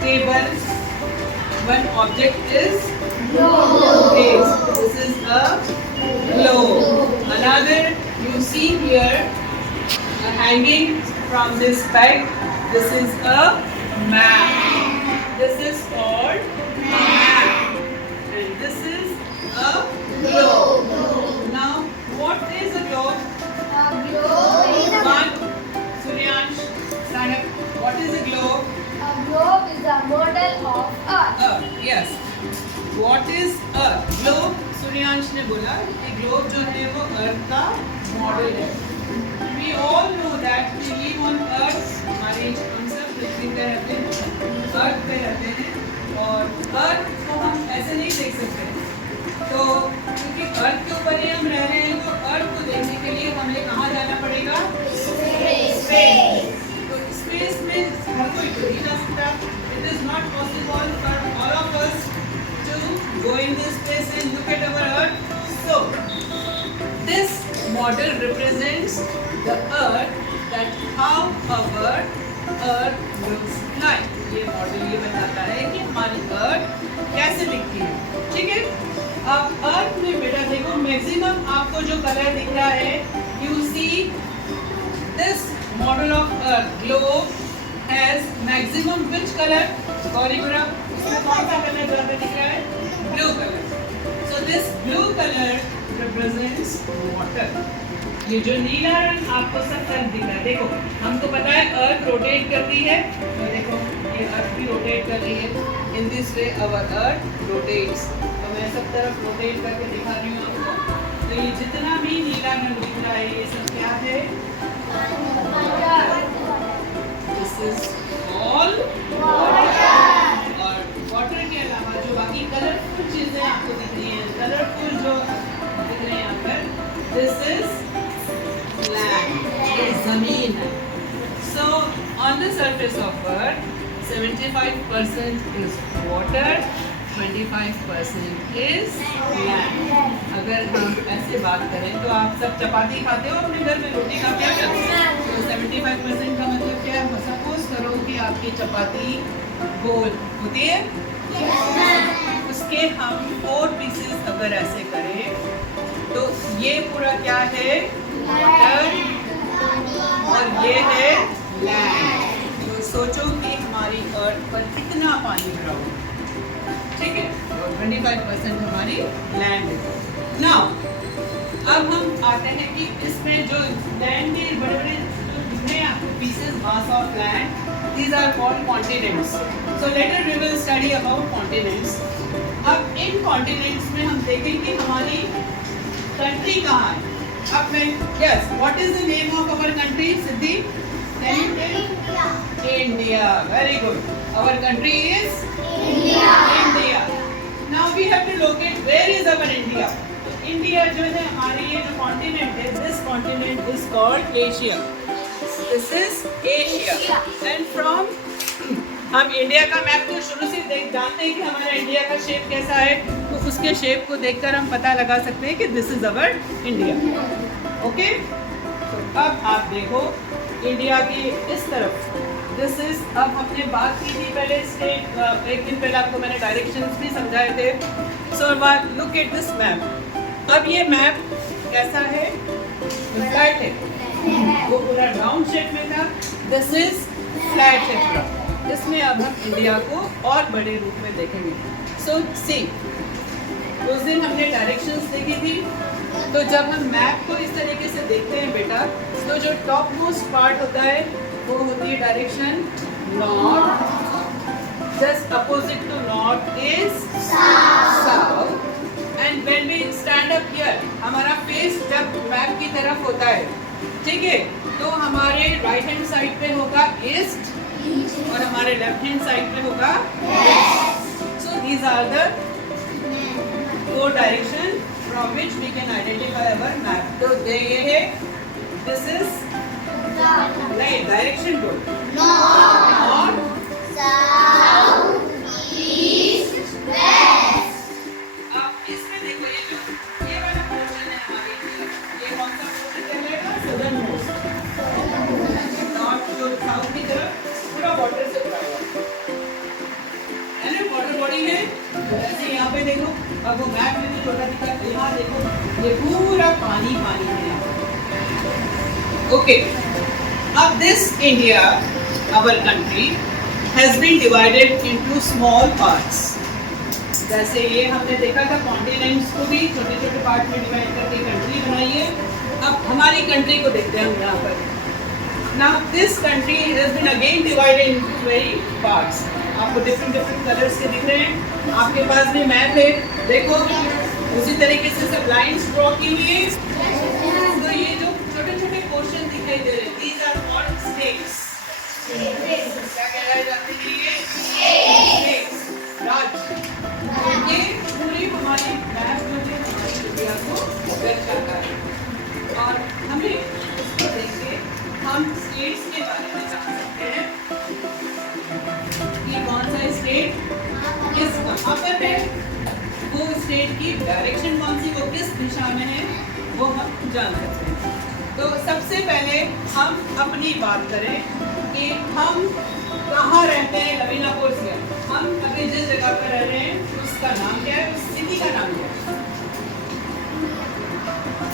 table. One object is base. This is a globe. Another, you see here, hanging from this peg. This is a map. This is called map. And this is a globe. Now, what is a globe? One, Suryansh, stand up. What is a globe? A globe is a model of Earth. Yes. What is Earth? Globe, Suryansh ने बोला कि globe जो है वो अर्थ का model है. We all know that we live on Earth. हमारे हम सब पृथ्वी पे रहते हैं, अर्थ पे रहते हैं, और अर्थ को हम ऐसे नहीं देख सकते. तो क्योंकि अर्थ के ऊपर ही हम रह रहे हैं, तो अर्थ को देखने के लिए हमें कहाँ जाना पड़ेगा? स्पेस. तो स्पेस में हर कोई तो नहीं जा सकता. It is not possible for all of us to go in this space and look at our Earth. So this model represents the Earth, that how our Earth looks like. ये model ये बताता है कि हमारी Earth कैसे दिखती है. ठीक है. अब अर्थ में बेटा देखो, मैक्सिमम आपको जो कलर दिख रहा है, you see this model of earth globe has maximum which colour? Gauripura, इसमें कौन सा कलर ज्यादा दिख रहा है? Blue colour. So this blue colour represents water. ये जो नीला रंग आपको सब तरफ दिख रहा है, देखो हमको पता है अर्थ रोटेट करती है, तो देखो ये अर्थ भी रोटेट कर रही है. In this way our earth rotates. मैं सब तरफ रोटेट करके दिखा रही हूँ आपको. तो ये जितना भी नीला रंग दिख रहा है, ये सब क्या है? This is all water. और वाटर के अलावा जो बाकी कलरफुल चीजें आपको दिख रही हैं, कलरफुल जो दिख रहे हैं यहाँ पर, दिस इज लैंड. ये जमीन है. So on the surface of earth 75% is water, 25% is land. अगर हम ऐसे बात करें तो आप सब चपाती खाते हो अपने घर में, रोटी खा क्या करते हो? तो 75% का मतलब क्या है? सपोज करो कि आपकी चपाती गोल होती है, उसके हम 4 पीसेस अगर ऐसे करें तो ये पूरा क्या है? वाटर. और ये है लैंड. तो सोचो कि हमारी अर्थ पर कितना पानी भरा हुआ. ठीक है. और 25% हमारी लैंड है. नाउ अब हम आते हैं कि इसमें जो लैंड के बड़े बड़े जो दिख रहे हैं आपको pieces, mass of land, these are called continents. So later we will study about continents. अब इन कॉन्टिनेंट्स में हम देखेंगे हमारी कंट्री कहाँ है. अब मैं yes, what is the name of our country? Siddhi, India. Very good. Our country is India. Now we have to locate where is our India. India जो है हमारी ये जो कॉन्टिनेंट है, this continent is called Asia. This is Asia. And from हम India का map तो शुरू से जानते हैं कि हमारा इंडिया का शेप कैसा है, तो उसके शेप को देखकर हम पता लगा सकते हैं कि this is our India. Okay. तो अब आप देखो इंडिया की इस तरफ, दिस इज, अब हमने बात की थी पहले स्टेट, एक दिन पहले आपको मैंने डायरेक्शंस भी समझाए थे. So look at this map. अब ये मैप कैसा है? फ्लैट है. वो पूरा राउंड शेप में था, दिस इज फ्लैट है पूरा. इसमें अब हम इंडिया को और बड़े रूप में देखेंगे. सो सी, उस दिन हमने डायरेक्शंस देखी थी. तो जब हम मैप को इस तरीके से देखते हैं बेटा, तो जो टॉप मोस्ट पार्ट होता है वो होती है direction north. Just opposite to north is south. And when we stand up here, हमारा फेस जब मैप की तरफ होता है, ठीक है, तो हमारे राइट हैंड साइड पे होगा ईस्ट और हमारे लेफ्ट हैंड साइड पे होगा west. So these are the 4 direction from which we can identify our map. तो ये है, this is नहीं डायरेक्शन दो, नॉर्थ, साउथ, ईस्ट, वेस्ट. अब इसमें देखो ये वाला पोर्शन है हमारे लिए, ये कौन सा पोर्शन कहलाएगा? Southern most. नॉर्थ जो साउथ की तरफ पूरा वाटर से भरा हुआ. अब वो मैप में तो छोटा दिखा, यहाँ देखो ये पूरा पानी पानी है यहाँ। ओके, अब this India, our country, has been divided into small parts. जैसे ये हमने देखा था कॉन्टिनेंट्स को भी छोटे छोटे पार्ट में डिवाइड करके कंट्री बनाई है। अब हमारी कंट्री को देखते हैं हम यहाँ पर। Now this country has been again divided into very parts. आपको डिफरेंट डिफरेंट कलर्स के दिख रहे हैं। आपके पास भी मैप है, देखो उसी तरीके से सब लाइंस ड्रॉ की हुई है। तो ये जो छोटे छोटे पोर्शन दिखाई दे रहे हैं, these are all states. क्या कहलाए जाते हैं ये? States, राज्य। ये पूरी हमारी मैप में हमारी इंडिया को दर्शाता है। और हमें इसको देख के हम स्टेट्स के बारे में जान सकते हैं कि कौन सा स्टेट किस कहाँ पर है, वो स्टेट की डायरेक्शन कौन सी, वो किस दिशा में है, वो हम जान सकते हैं। तो सबसे पहले हम अपनी बात करें कि हम कहाँ रहते हैं। लवीना पोर्सिया, हम अभी जिस जगह पर रह रहे हैं उसका नाम क्या है, उस सिटी का नाम क्या है?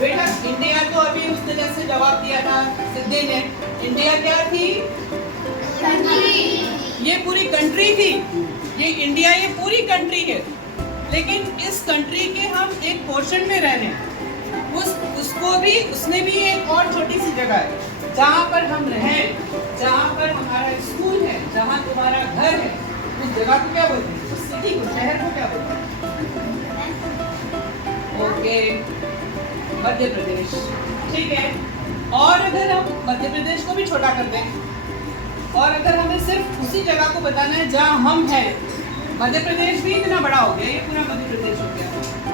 बेटा इंडिया तो अभी उसने जैसे जवाब दिया था सिद्धि ने, इंडिया क्या थी? ये पूरी कंट्री थी। ये इंडिया ये पूरी कंट्री है, लेकिन इस कंट्री के हम एक पोर्शन में रह रहे हैं। उसको भी, उसमें भी एक और छोटी सी जगह है जहाँ पर हम रहें, जहाँ पर हमारा स्कूल है, जहाँ तुम्हारा घर है, उस जगह को क्या बोलते हैं? उस सिटी को, शहर को क्या बोलते हैं? ओके, मध्य प्रदेश। ठीक है। और अगर हम मध्य प्रदेश को भी छोटा कर दें और अगर हमें सिर्फ उसी जगह को बताना है जहाँ हम हैं, मध्य प्रदेश भी इतना बड़ा हो गया, ये पूरा मध्य प्रदेश हो गया।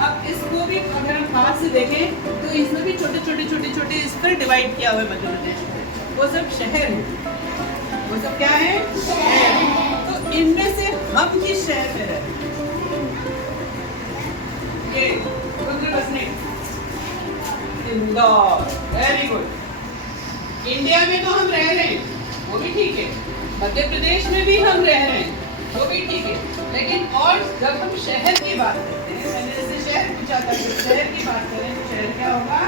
अब इसको भी अगर हम पास से देखें तो इसमें भी छोटे छोटे छोटे छोटे इस पर डिवाइड किया हुआ है मध्य प्रदेश। वो सब शहर है, वो सब क्या है? शहर। तो इनमें से हम किस शहर में रहते हैं? ये बसने इंदौर। Very good. इंडिया में तो हम रह रहे हैं, वो भी ठीक है। मध्य प्रदेश में भी हम रह रहे हैं, वो भी ठीक है। लेकिन और जब हम शहर की बात करते हैं, मैंने जैसे शहर पूछा था, तो शहर की बात करें तो शहर क्या होगा?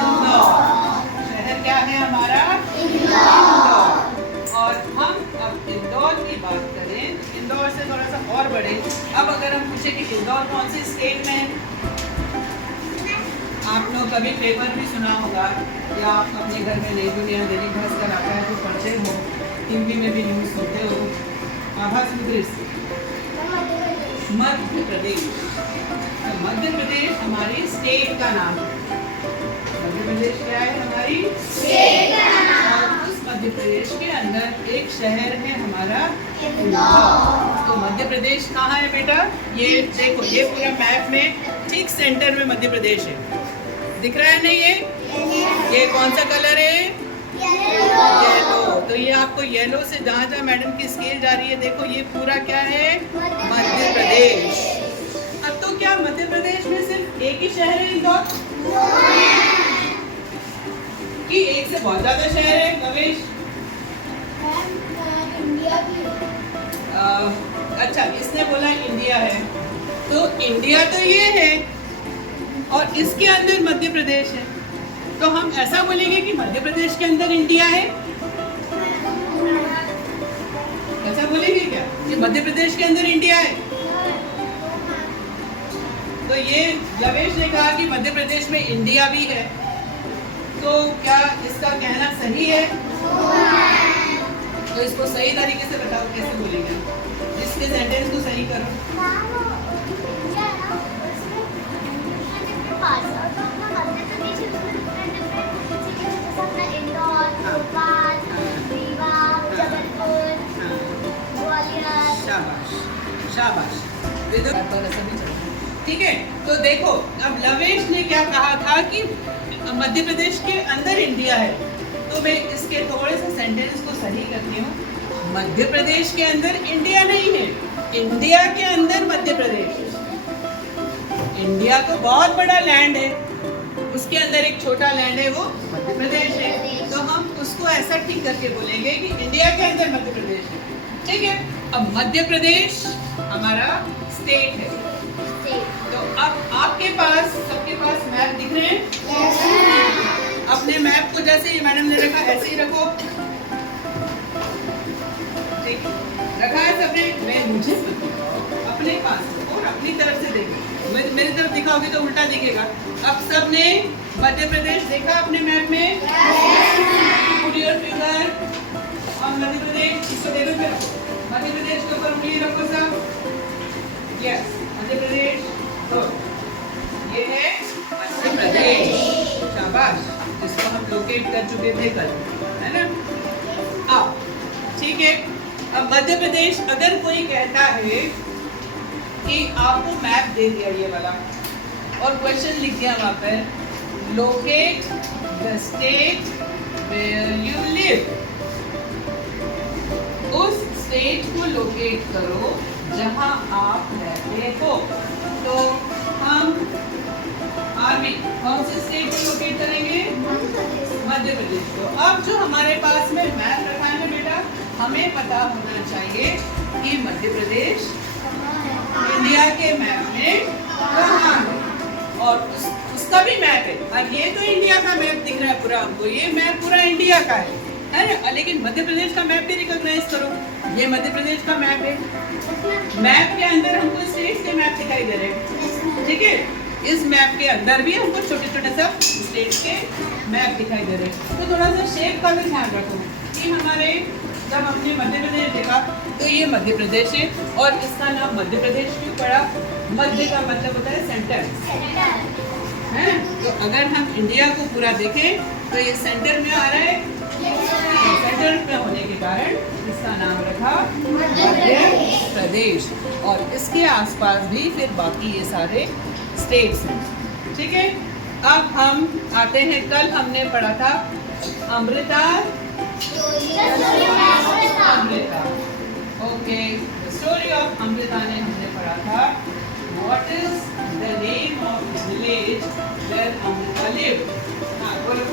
इंदौर। शहर क्या है हमारा? इंदौर। और हम अब इंदौर की बात करें, इंदौर से थोड़ा सा और बढ़े। अब अगर हम पूछे कि इंदौर कौन से स्टेट में है, आप लोग कभी पेपर भी सुना होगा या आप अपने घर में नहीं दुनिया दैनिक भास्कर आता है तो पढ़ते हो, टीवी में भी न्यूज़ सुनते हो। आभास मध्य प्रदेश। तो मध्य प्रदेश हमारी स्टेट का नाम है। मध्य प्रदेश क्या है? हमारी स्टेट का नाम। और उस मध्य प्रदेश के अंदर एक शहर है हमारा इंदौर। तो मध्य प्रदेश कहाँ है बेटा? ये देखो, ये पूरा मैप में ठीक सेंटर में मध्य प्रदेश है। दिख रहा है नहीं? ये कौन सा कलर है? येलो। तो ये आपको येलो से जहाँ जहाँ मैडम की स्केल जा रही है, देखो ये पूरा क्या है? मध्य प्रदेश। अब तो क्या मध्य प्रदेश में सिर्फ एक ही शहर है इंदौर, कि एक से बहुत ज्यादा शहर है? नवेश, अच्छा इसने बोला इंडिया है, तो इंडिया तो ये है और इसके अंदर मध्य प्रदेश है। तो हम ऐसा बोलेंगे कि मध्य प्रदेश के अंदर इंडिया है? ऐसा बोलेंगे क्या कि मध्य प्रदेश के अंदर इंडिया है? तो ये लवेश ने कहा कि मध्य प्रदेश में इंडिया भी है, तो क्या इसका कहना सही है? तो इसको सही तरीके से बताओ, कैसे बोलेंगे? इसके सेंटेंस को सही करो। शाबाश। ठीक है, तो देखो अब लवेश ने क्या कहा था कि मध्य प्रदेश के अंदर इंडिया है, तो मैं इसके थोड़े से सेंटेंस को सही करती हूँ। मध्य प्रदेश के अंदर इंडिया नहीं है, इंडिया के अंदर मध्य प्रदेश है। इंडिया तो बहुत बड़ा लैंड है, उसके अंदर एक छोटा लैंड है, वो मध्य प्रदेश है। तो हम उसको ऐसा ठीक करके बोलेंगे कि इंडिया के अंदर मध्य प्रदेश है। ठीक है, अब मध्य प्रदेश हमारा स्टेट है। अब आपके पास सबके पास मैप दिख रहे हैं? अपने मैप को जैसे ये मैडम ने रखा ऐसे ही रखो। ठीक, रखा है सबने? मैं मुझे अपने पास और अपनी तरफ से देखो। मेरी तरफ दिखाओगे तो उल्टा दिखेगा। अब सबने मध्य प्रदेश देखा अपने मैप में? Put your finger on Madhya Pradesh. इसको देखो फिर मध्य प्रदेश के ऊपर उंगली रखो सब। यस, मध्य प्रदेश। तो ये है मध्य प्रदेश। शाबाश, जिसको हम लोकेट कर चुके थे कल, है ना? अब ठीक है, अब मध्य प्रदेश अगर कोई कहता है कि आपको मैप दे दिया ये वाला और क्वेश्चन लिख दिया वहाँ पर, locate the state where you live, उस स्टेट को लोकेट करो जहाँ आप रहते हो। तो हम आर्मी कौन से स्टेट को लोकेट करेंगे? मध्य प्रदेश को। अब जो हमारे पास में मैप रखा है ना बेटा, हमें पता होना चाहिए कि मध्य प्रदेश इंडिया के मैप में कहाँ है, और उसका भी मैप है। अब ये तो इंडिया का मैप दिख रहा है पूरा हमको, ये मैप पूरा इंडिया का है ना? लेकिन मध्य प्रदेश का मैप भी रिकॉग्नाइज करो, ये मध्य प्रदेश का मैप है। मैप के अंदर हमको स्टेट्स के मैप दिखाई दे रहे हैं, ठीक है? इस मैप के अंदर भी हमको छोटे छोटे सब स्टेट्स के मैप दिखाई दे रहे हैं। तो थोड़ा सा शेप का भी ध्यान रखो कि हमारे जब हमने मध्य प्रदेश देखा तो ये मध्य प्रदेश है, और इसका नाम मध्य प्रदेश क्यों पड़ा? मध्य का मतलब होता है सेंटर, है? तो अगर हम इंडिया को पूरा देखें तो ये सेंटर में आ रहा है, सेंटर में होने के कारण इसका नाम रखा मध्य प्रदेश, और इसके आसपास भी फिर बाकी ये सारे स्टेट्स हैं, ठीक है? अब हम आते हैं, कल हमने पढ़ा था Amrita, okay, story of Amrita ने हमने पढ़ा था। What is the name of village where Amrita lived? हाँ बोलो।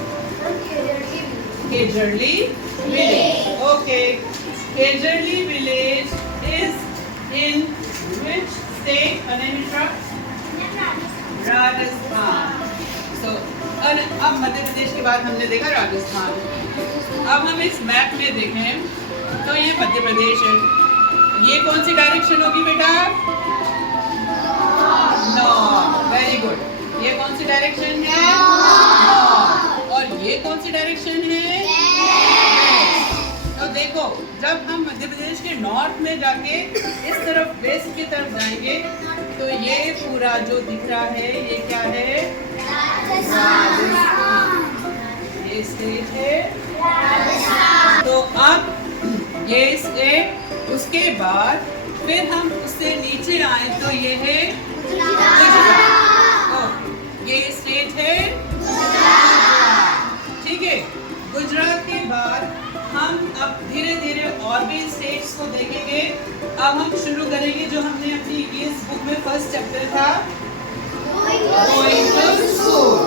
Khejarli village. Okay, Khejarli village is in which state? Animitra? Rajasthan. So, अब मध्य प्रदेश के बाद हमने देखा राजस्थान। अब हम इस मैप में देखें तो ये मध्य प्रदेश है। ये कौन सी डायरेक्शन होगी बेटा? नॉर्थ। Very good. ये कौन सी डायरेक्शन है? नॉर्थ। और ये कौन सी डायरेक्शन है? तो देखो, जब हम मध्य प्रदेश के नॉर्थ में जाके इस तरफ वेस्ट की तरफ जाएंगे तो ये पूरा जो दिख रहा है ये क्या है? ये स्टेट है राजस्थान। तो अब ये स्टेट, उसके बाद फिर हम उससे नीचे आए तो ये है गुजरात। ये स्टेट है गुजरात, ठीक है? गुजरात के बाद हम अब धीरे धीरे और भी स्टेट्स को देखेंगे। अब हम शुरू करेंगे जो हमने अपनी इस बुक में फर्स्ट चैप्टर था, Going to School.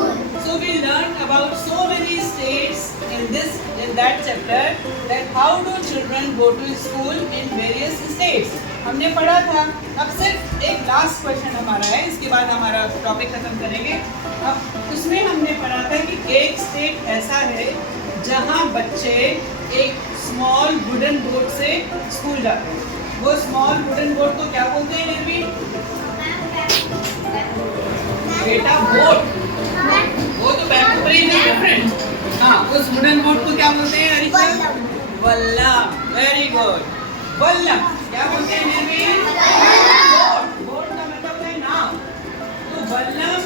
So we learned about so many states in that chapter, that how do children go to school in various states. हमने पढ़ा था। अब सिर्फ एक लास्ट क्वेश्चन हमारा है, इसके बाद हमारा टॉपिक खत्म करेंगे। अब उसमें हमने पढ़ा था कि एक स्टेट ऐसा है जहाँ बच्चे एक स्मॉल वुडन बोट से स्कूल जाते हैं। वो स्मॉल वुडन बोट को क्या बोलते हैं निर्वी? बेटा बोट, वो तो बैम्बू ही नहीं डिफरेंट। हाँ, उस वुडन बोट को क्या बोलते हैं अरिशा? वल्लम। वेरी गुड, वल्लम। क्या बोलते हैं निर्वी? बोट। बोट का मतलब है नाव। तो वल्लम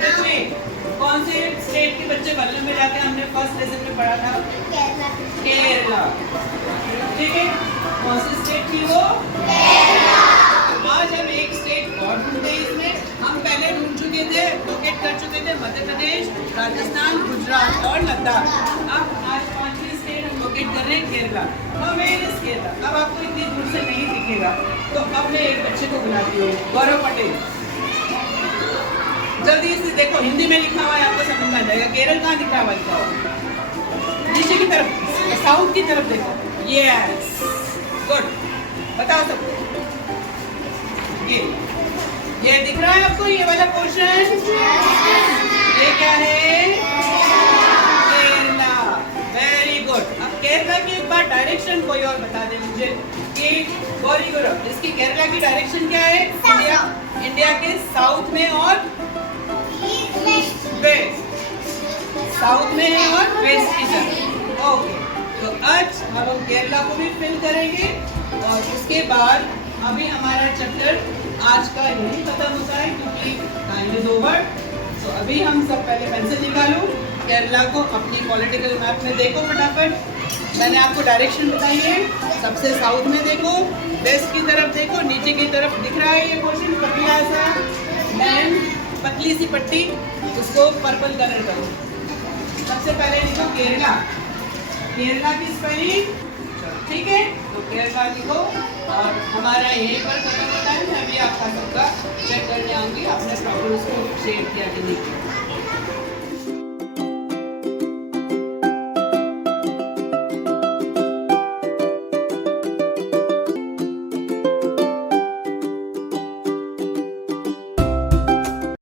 बच्चे कौन से स्टेट के बच्चे वल्लम में जाते हैं? हमने फर्स्ट लेसन में पढ़ा था केरला, ठीक है? कौन सी स्टेट थी वो? केरला। आज हम एक स्टेट और ढूंढते हैं इसमें। हम पहले ढूंढ चुके थे, लोकेट कर चुके थे मध्य प्रदेश, राजस्थान, गुजरात और लद्दाख। अब आज पांचवी स्टेट हम लोकेट कर रहे हैं केरला। केरला अब आपको इतनी दूर से नहीं दिखेगा, तो अब मैं एक बच्चे को बुलाती हूँ, गौरव पटेल। जल्दी से देखो, हिंदी में लिखा हुआ है, आपको समझ में आ जाएगा। केरल कहाँ दिखा हुआ? दिखाओ नीचे की तरफ, साउथ की तरफ देखो। Yes, good. बताओ सबको। ये दिख रहा है आपको ये वाला पोर्शन? ये क्या है? केरला। Very good. अब केरला की एक बार डायरेक्शन कोई और बता दे मुझे कि वेरी गुड, इसकी केरला की डायरेक्शन क्या है? इंडिया के साउथ में और वेस्ट, साउथ में है और वेस्ट की तरफ। ओके, तो आज हम केरला को भी फिल करेंगे और उसके बाद अभी हमारा चैप्टर आज का यही खत्म होता है क्योंकि टाइम इज ओवर। तो अभी हम सब पहले पेंसिल निकालो, केरला को अपनी पॉलिटिकल मैप में देखो फटाफट। मैंने आपको डायरेक्शन बताई है, सबसे साउथ में देखो, वेस्ट की तरफ देखो, नीचे की तरफ दिख रहा है ये पोर्शन पतला सा, देन पतली सी पट्टी, उसको पर्पल कलर करो। सबसे पहले लिखो केरला, केरला की स्पेलिंग, ठीक है? तो केरला लिखो और हमारा यहीं पर खत्म होता है। मैं अभी आपका सबका चेक करने आऊँगी, आपने प्रॉपर उसको शेयर किया कि नहीं।